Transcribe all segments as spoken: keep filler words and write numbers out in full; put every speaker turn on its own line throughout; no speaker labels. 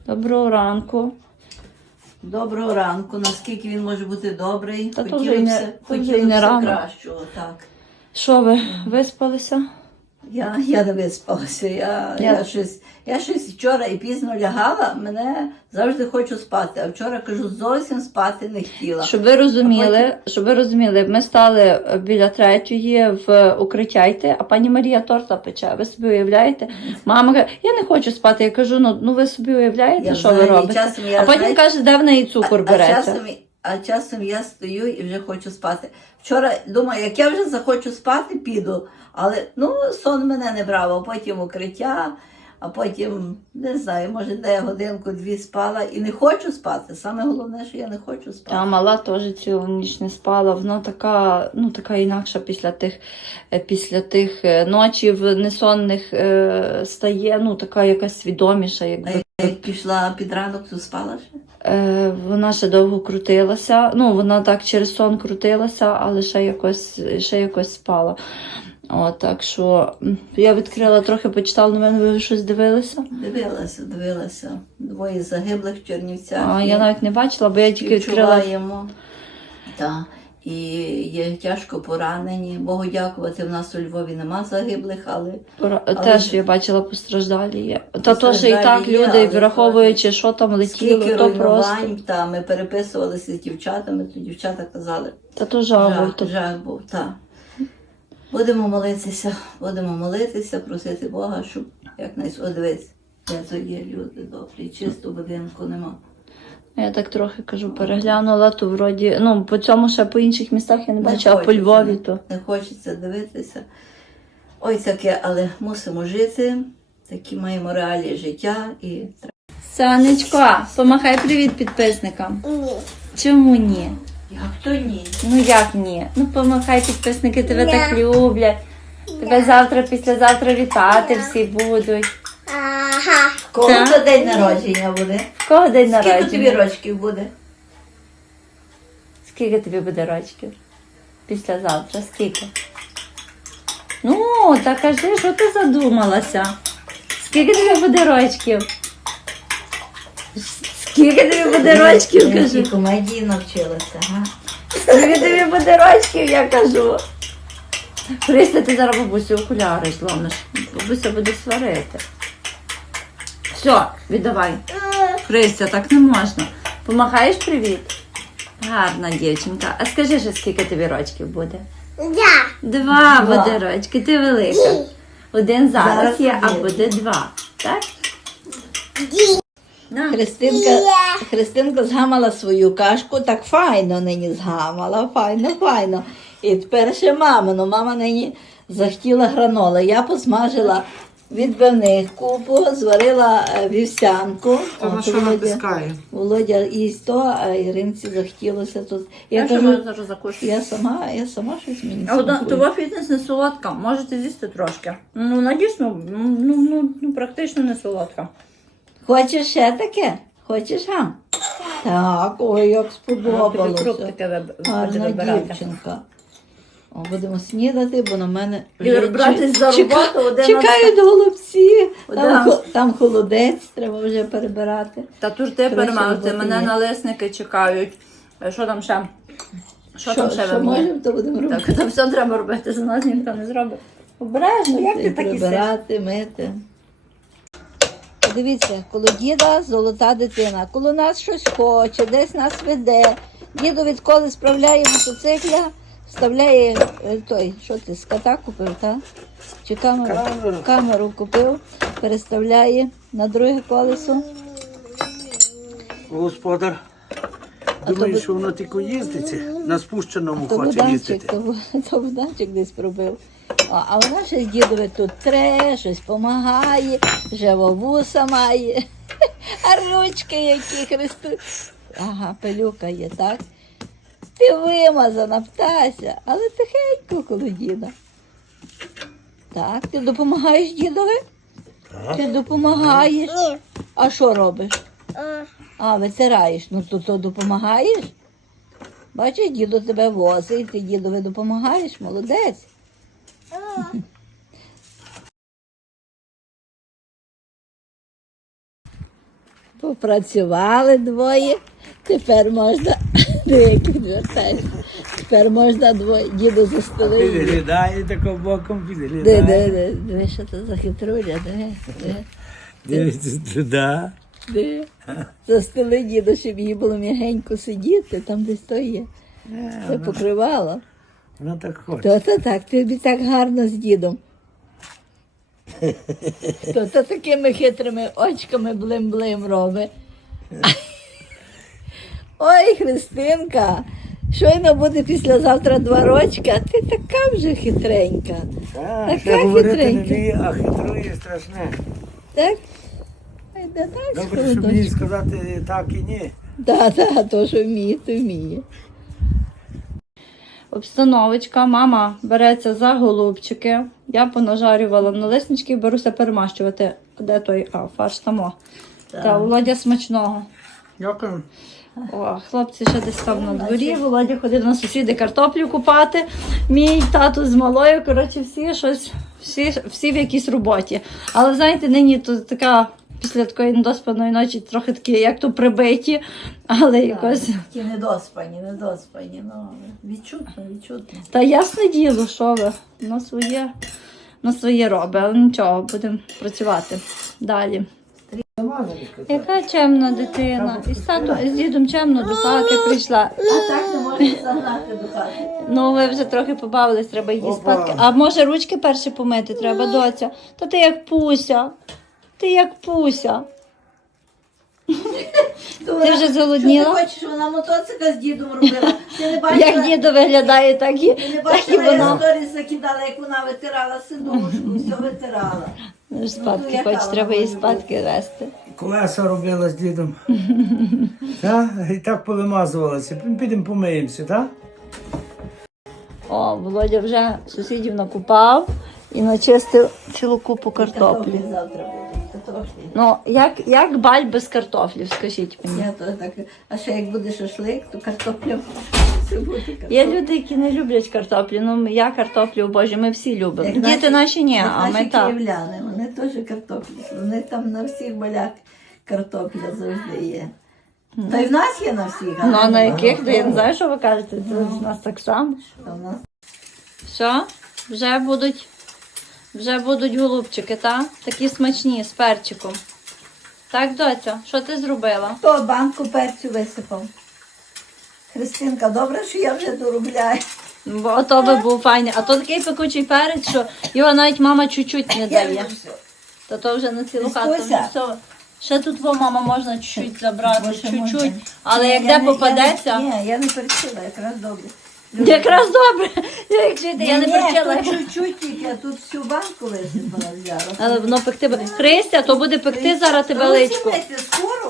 Доброго ранку.
Доброго ранку. Наскільки він може бути добрий?
Та то вже й не, то вже й не
хотілося
рано.
кращого, так.
Що ви, виспалися?
Я, я не виспалася. Я,
Я-
я, щось, я щось вчора і пізно лягала, мене завжди хочу спати. А вчора, кажу, зовсім спати не хотіла.
Щоб ви розуміли, щоб ви розуміли, ми стали біля третьої в укриття йти, а пані Марія торта пече. Ви собі уявляєте? Мама каже, я не хочу спати. Я кажу, ну, ну ви собі уявляєте,
Я
що
знаю,
ви
і
робите?
часом я,
А потім
знаєте,
каже, де в неї цукор
а,
береться.
часом, а часом я стою і вже хочу спати. Вчора думаю, як я вже захочу спати, піду. Але ну, сон мене не брав, а потім укриття, а потім, не знаю, може, де я годинку-дві спала і не хочу спати. Саме головне, що я не хочу спати.
Та мала теж цілу ніч не спала. Вона така, ну така інакша після тих, е, після тих е, ночів несонних е, стає, ну така якась свідоміша,
А
якби.
як, як пішла під ранок, то спала ще?
Е, вона ще довго крутилася. Ну, вона так через сон крутилася, але ще якось, ще якось спала. О, так що м, я відкрила трохи, почитала новини, ви щось дивилися?
Дивилася, дивилася. Двоє загиблих в Чернівцях.
А,
І
я навіть не бачила, бо я тільки відкрила.
співчуваємо. Так. І є тяжко поранені. Богу дякувати, в нас у Львові нема загиблих, але
Пора-
Але-
Теж я бачила постраждалі є. Та то ще і так
Постраждалі є,
люди,
але
враховуючи, що там летіло,
скільки
то просто.
руйнувань, та ми переписувалися з дівчатами, то дівчата казали,
Та то жах був.
жах,
то-
жах був, так. Будемо молитися, будемо молитися, просити Бога, щоб якнайс одвець. Це є люди добрі, чисто будинку нема.
Я так трохи кажу, переглянула, то вроді, ну, по цьому ще по інших містах я не бачила, а по
хочеться,
Львові
не-
то.
Не хочеться дивитися. Ой, таке, але мусимо жити, такі маємо реалії життя і
Сонечко, помахай привіт підписникам.
Ні.
Чому ні?
як то ні.
Ну як ні? Ну помахай, підписники тебе так люблять. Тебе завтра, післязавтра вітати всі будуть.
Ага.
Коли
Так.
то день народження буде?
В кого день
Скільки тобі
народження?
рочків буде?
Скільки тобі буде рочків? Післязавтра, скільки? Ну, та кажи, що ти задумалася? Скільки тобі буде рочків? Скільки тобі буде рочків,
Я
кажу?
тільки комедії навчилася, га?
Скільки тобі буде рочків, я кажу. Христя, ти зараз бабусі окуляри зломиш. Бабуся буде сварити. Все, віддавай. Христя, так не можна. Помахаєш привіт? Гарна дівчинка. А скажи, що скільки тобі рочків буде?
Да.
Два,
Два.
буде рочки, ти велика. Один зараз,
Зараз
є, а
є.
буде два. Так? На.
Христинка, Христинка згамала свою кашку, так файно нині згамала, файно, файно. І тепер ще мама, ну мама нині захотіла граноли. Я посмажила відбивних купу, зварила е, вівсянку.
Та на
От
що
Володя,
натискає?
Володя їсть то, а Іринці захотілося тут. Я
Я що
кажу,
зараз закушаю?
я сама, я сама щось мені
А одна,
смакує.
того фітнес не солодка, можете з'їсти трошки. Ну, вона дійсно, ну, ну, ну, ну, практично не солодка.
Хочеш ще таке? Хочеш, га? Так, ой, як
Тобі
сподобалося.
фруктики виб- буде
Гарна
вибирати.
дівчинка. О, будемо снідати, бо на мене
І братись за
чека-
роботу, один
чекають голубці. Там,
Да.
хо- там холодець, треба вже перебирати.
Та турти
Коротше,
перемагати,
роботи
мене
є.
налисники чекають. Е, Що там ще? Що, там ще
що
ви мені?
можемо, то будемо робити.
Так, то все треба робити, за нас ніхто не зробить. Обережно, як ти
І
так і сиш?
прибирати, мити. Дивіться, коло діда золота дитина. Коло нас щось хоче, десь нас веде. Діду відколи справляє мотоцикля, вставляє е, той, що ти, ската купив, так? Чи камеру?
Камеру.
Камеру купив, переставляє на друге колесо.
Господар
то
думає,
ви-
що воно тільки їздиться, на спущеному
То
хоче
буданчик,
їздити.
то, бу- то буданчик десь пробив. А, а вона ще з дідове тут тре, щось допомагає, вже вовуса має. А ручки які хресту. Ага, пилюка є, так? Ти вимазана, птася, але тихенько коло діда. Так, ти допомагаєш дідові? Ти допомагаєш.
Ні.
А що робиш?
А,
А, витираєш, ну то, то допомагаєш? Бачиш, дідо тебе возить, ти дідові допомагаєш, молодець.
а.
Попрацювали двоє. Тепер можна, деякі відвертають. Тепер можна двоє, діду застелив.
Підглядає тако боком,
Де,
підглядає.
де, де, диви, що це за хитруля, де, де,
Дивіться туди.
де. Застели діду, щоб їй було м'ягенько сидіти, там десь то є. Це покривало.
Вона так хоче.
То-то так, тобі так гарно з дідом. То-то такими хитрими очками блим-блим робить. Ой, Христинка, щойно буде післязавтра два рочки, а ти така вже хитренька.
Так,
Така
ще говорити не
хитренька.
вміє, а хитрує страшне.
Так? Ой, да так,
Добре, щоб їй
холодочок.
сказати так і ні.
Так, так, то, що вміє, то вміє.
Обстановочка. Мама береться за голубчики. Я понажарювала налиснички, беруся перемащувати. Де той а, фарш тамо? Та Володя смачного.
Дякую.
О, хлопці ще десь там на дворі. Володя ходив на сусіди картоплю купати. Мій тату з малою. Коротше, всі щось, всі, всі в якійсь роботі. Але знаєте, нині то така після такої недоспаної ночі трохи такі, як то прибиті, але якось.
Ті недоспані, недоспані, ну, відчутно, відчутно.
Та ясне діло, що ви на своє, на своє робить, але нічого, будемо працювати далі. Яка чемна дитина. І з татом, і з дідом чемно до хати прийшла.
А так не можна загнати до хати.
Ну, ви вже трохи побавились, треба її
Опа.
спадки. А може ручки перші помити треба, доця? Та ти як Пуся. Ти як Пуся. Ти вже зголодніла?
Що ти хочеш, вона мотоцикл з дідом робила? Ти не бачила,
Як дідо виглядає, так і,
ти не
так і
бачила, я
вона.
сторіс закидала, як вона витирала сидушку, все витирала.
Ну, ж спадки
яка
хочеш,
вона
треба її
може
спадки вести.
Колеса робила з дідом. Так? І так повимазувалася. Підемо помиємося, так?
О, Володя вже сусідів накупав і начистив цілу купу картоплі.
завтра будуть, картоплі.
Ну, як, як баль без картофлів, скажіть мені.
Я то так, а ще як буде шашлик, то картопля все буде картопля.
Є люди, які не люблять картоплю. Ну, я картоплю, боже, ми всі любимо.
Як
Діти наші ні,
як
а ми
наші
так.
київляни, вони теж картоплі. Вони там на всіх балях картопля завжди є. Та й в нас є на всіх.
Ну, а
але
на
не
яких, то
багато.
я не знаю, що ви кажете, це в нас так само.
А в нас
Все, вже будуть, вже будуть голубчики, так? Такі смачні, з перчиком. Так, доця, що ти зробила?
хто банку перцю висипав? Христинка, добре, що я вже доробляю.
Бо ото би був файний. А то такий пекучий перець, що його навіть мама чуть-чуть не
Я
дає.
вже все.
Та то вже на цілу хату.
Христуся.
Ну, все. Ще тут во, мама, можна чуть-чуть забрати,
Боже,
чуть-чуть.
можна.
Але
Ні,
як
я
де
не-
попадеться,
я не- Ні, я не перчила, якраз добре.
якраз добре. Як чуєте, я не
Ні,
причала.
тут чуть-чуть тільки, а тут всю банку висипала взяла.
Але воно пекти буде. Христя, то буде пекти зараз тебе личку.
Розумієте, скоро.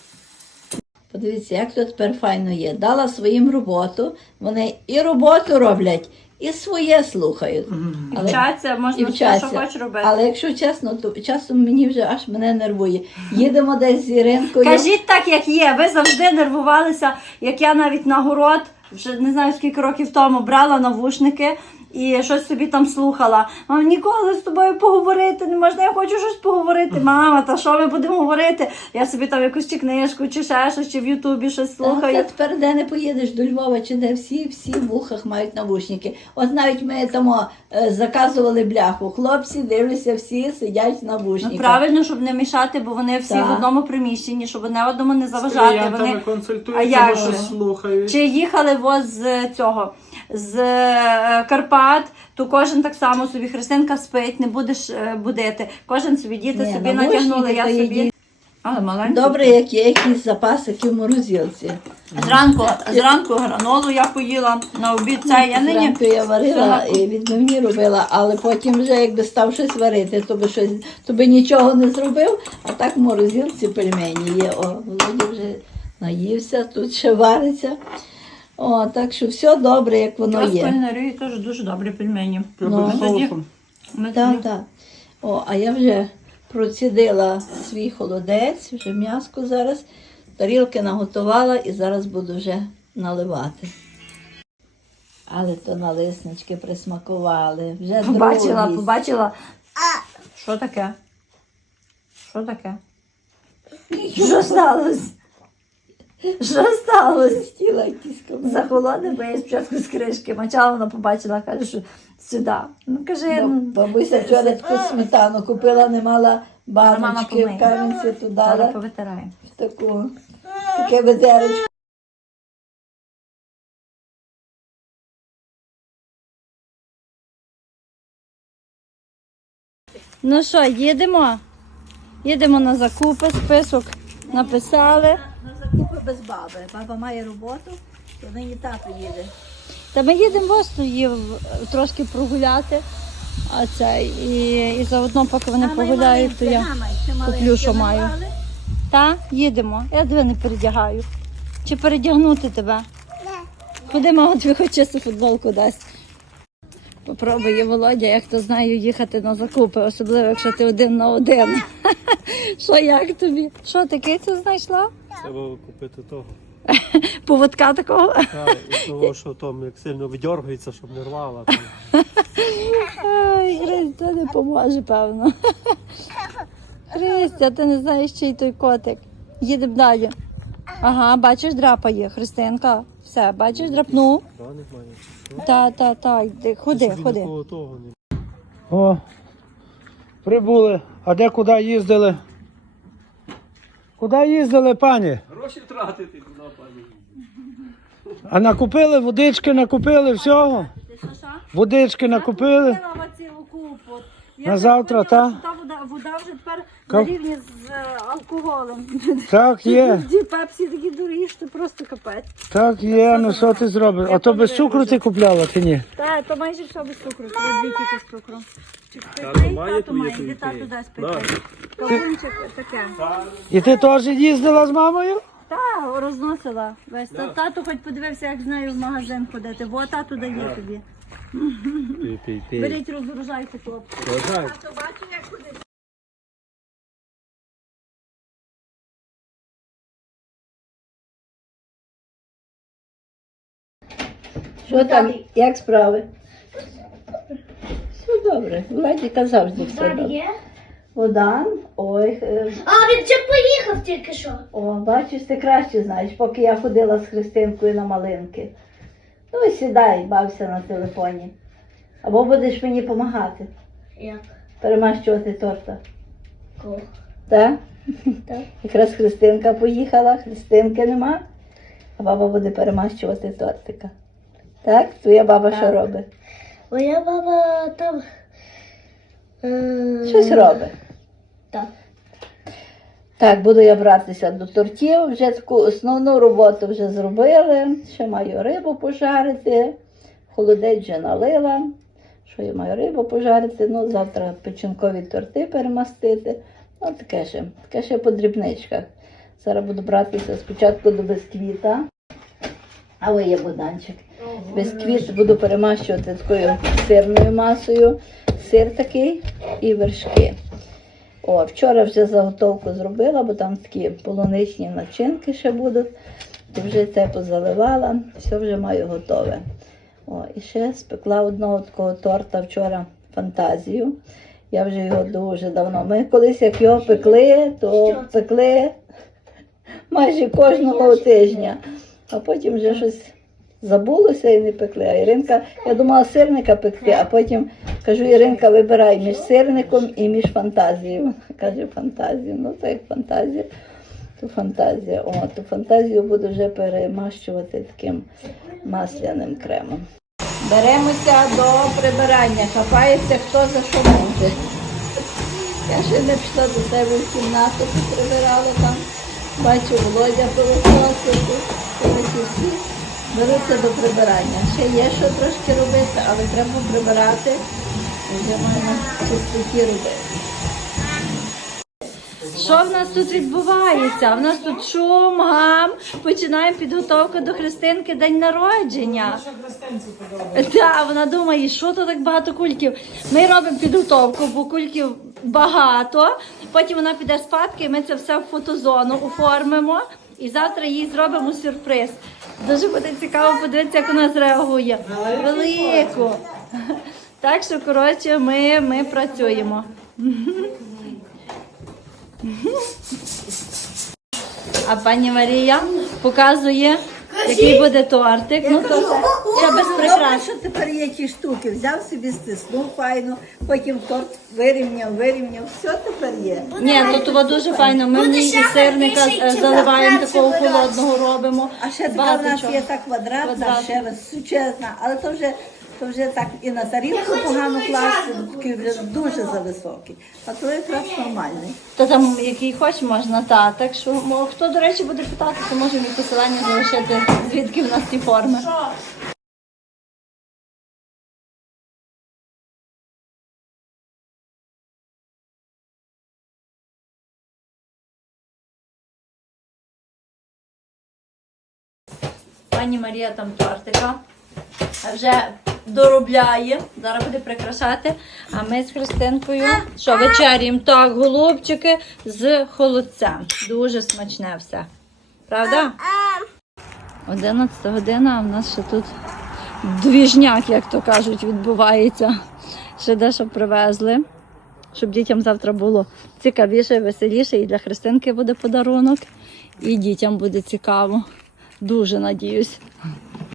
Подивіться, як тут тепер файно є. Дала своїм роботу, вони і роботу роблять, і своє слухають. Але,
Вчаться,
і
можна все,
вчаться.
що хочеш робити.
Але якщо чесно, то часом мені вже аж мене нервує. Їдемо десь з Іринкою.
Кажіть так, як є. Ви завжди нервувалися, як я навіть на город, вже не знаю скільки років тому, брала навушники і щось собі там слухала. Мам, ніколи з тобою поговорити не можна, я хочу щось поговорити. Мама, та що ми будемо говорити? Я собі там якусь чи книжку, чи ще щось, чи в Ютубі щось
Слухай,
слухаю.
тепер де не поїдеш до Львова, чи де всі, всі в вухах мають навушники. От навіть ми там о, е, заказували бляху. Хлопці дивляться, всі сидять в навушниках.
Ну, правильно, щоб не мішати, бо вони всі
Так.
в одному приміщенні, щоб одне одному не заважати. Вони... А
консультуються,
як
бо
же?
щось слухають.
Чи їхали воз з цього, з е, Карпат, то кожен так само собі, Христинка спить, не будеш е, будити. Кожен собі діти
Ні,
собі
навушники
натягнули, я
то є
собі.
ді-
Але маленькі.
Добре, як є якісь запасики в морозилці.
Зранку, зранку гранолу я поїла, на обід це я нині.
Зранку я варила
все
і відмивні робила, але потім вже якби став щось варити, то би щось, то би нічого не зробив, а так в морозилці пельмені є. О, Володя вже наївся, тут ще вариться. О, так що все добре, як воно
З
є.
кулінарії теж дуже добрі пельмені.
Ну,
Ми тоді- ми
Так,
тоді-
так. О, а я вже процідила свій холодець, вже м'яско зараз. Тарілки наготувала і зараз буду вже наливати. Але то налиснички присмакували. Вже
Побачила,
другий.
побачила. Що таке? Що таке? Що сталося? Що сталося?
Хотіла якісь коментарі.
За холодне, бо я спочатку з кришки мочала, вона побачила, каже, що сюди. Ну, каже, ну,
Бабуся вчора таку сметану купила, не мала
мама
баночки
помиє.
в камінці туди,
зараз
дала
повитираємо.
в таку, таке ведерочко.
Ну що, їдемо? Їдемо на закупи, список написали.
На закупи без баби. Баба має роботу, то нині тато їде.
Та ми їдемо просто її трошки прогуляти. А це, і, і заодно, поки вони погуляють, то я куплю, що маю. Та, їдемо. Я тебе не передягаю. Чи передягнути тебе? Куди мама тобі хоч чисту футболку дасть? Попробує Володя, як то знаю, їхати на закупи, особливо, якщо ти один на один. Що, як тобі? Що, ти кицю знайшла?
Треба купити того.
Поводка такого?
Так, і того, що там як сильно видьоргується, щоб не рвала. Там.
Ай, Христя, не поможе, певно. Христя, ти не знаєш, чий той котик. Їдемо далі. Ага, бачиш, драпає, Христинка. Все, бачиш, драпнув.
Раник має чи що?
Та, та, та, йди, ходи,
Щоб він
ходи.
такого того не...
О, прибули. А де куди їздили? Куди їздили, пані?
Гроші втратити туди, пані.
А накупили, водички накупили, всього? Водички накупили? На завтра, та?
Та вода, вода вже тепер
Ка-
на рівні з е, алкоголем.
Так є,
Ті пепсі такі дорогі, що просто капець.
так є, ну що ти зробиш? А то без цукру ти купляла чи ні?
Так, то майже все без цукру, то дві тільки з цукром. Чи
Тато
питий,
має
тато
твої
має, де
туйки?
тато дасть
На.
питий. Кавунчик таке.
І ти теж їздила з мамою?
Та, розносила весь. Та- Тато хоч подивився, як з нею в магазин ходити, бо тато дає тобі.
Пій, пій, пій.
Беріть, розгружайте хлопці.
Вважай.
Що там, як справи? Все добре. Владіка завжди все добре.
Є?
Водан, ой, е,
А, він вже поїхав тільки що.
о, бачиш, ти краще знаєш, поки я ходила з Христинкою на малинки. Ну і сідай, бався на телефоні. Або будеш мені допомагати,
Як?
перемащувати торта.
Кого?
Так?
Так.
Якраз Христинка поїхала, Христинки нема, а баба буде перемащувати тортика. Так? Твоя баба що робить?
Моя баба там... е,
Щось робить.
Так.
Так, буду я братися до тортів. Вже таку основну роботу вже зробили. Ще маю рибу пожарити. Холодець вже налила. Що я маю рибу пожарити? Ну, завтра печінкові торти перемастити. Ну, таке ще, таке ще по дрібничках. Зараз буду братися спочатку до бисквіта. А ой, є Богданчик. Бисквіт буду перемащувати такою сирною масою. Сир такий і вершки. О, вчора вже заготовку зробила, бо там такі полуничні начинки ще будуть. І вже це позаливала, все вже маю готове. О, і ще спекла одного такого торта вчора фантазію. Я вже його дуже давно. Ми колись як його пекли, то пекли майже кожного тижня. А потім вже щось забулося і не пекли. А Іринка, я думала сирника пекти, а потім кажу, Іринка, вибирай між сирником і між фантазією. Вона каже, фантазію. Ну, то як фантазія, то фантазія. О, то фантазію буду вже перемащувати таким масляним кремом. Беремося до прибирання. Хапається хто за що може. Я ще не пішла до тебе в кімнату, тут прибирала там. Бачу, Володя пилососить, вони всі беруться до прибирання. Ще є що трошки робити, але треба прибирати. Вже маємо чистоті робити.
Що в нас тут відбувається? В нас тут шум, гам. Починаємо підготовку до Христинки день народження. Так, вона думає, що то так багато кульків. Ми робимо підготовку, бо кульків багато. Потім вона піде спадки, і ми це все в фотозону оформимо. І завтра їй зробимо сюрприз. Дуже буде цікаво подивитися, як вона зреагує. Велику. Так що, коротше, ми, ми працюємо.
А пані Марія показує, який буде тортик. Ну, то ще без прикрас.
Що тепер є ті штуки? Взяв собі, стиснув файно, потім торт вирівняв, вирівняв. Все тепер є.
Ні, тут воно дуже файно. Ми в ній і сирника е, заливаємо, такого холодного робимо.
А ще така
Багато
в нас
чого.
є так квадратна,
Квадрат.
ще височезна, але то вже, то вже так і на тарілку погано класти, такий вже дуже зависокий. А то якраз нормальний.
То там який хоч можна, та. Так що мо- хто, до речі, буде питати, то можемо і посилання залишити, звідки в нас ті форми. Пані Марія там тортика вже доробляє, зараз буде прикрашати, а ми з Христинкою, що вечеряємо, так, голубчики з холодцем. Дуже смачне все. Правда? одинадцята година, а в нас ще тут двіжняк, як то кажуть, відбувається. Ще дещо привезли, щоб дітям завтра було цікавіше, веселіше. І для Христинки буде подарунок, і дітям буде цікаво. Дуже надіюсь.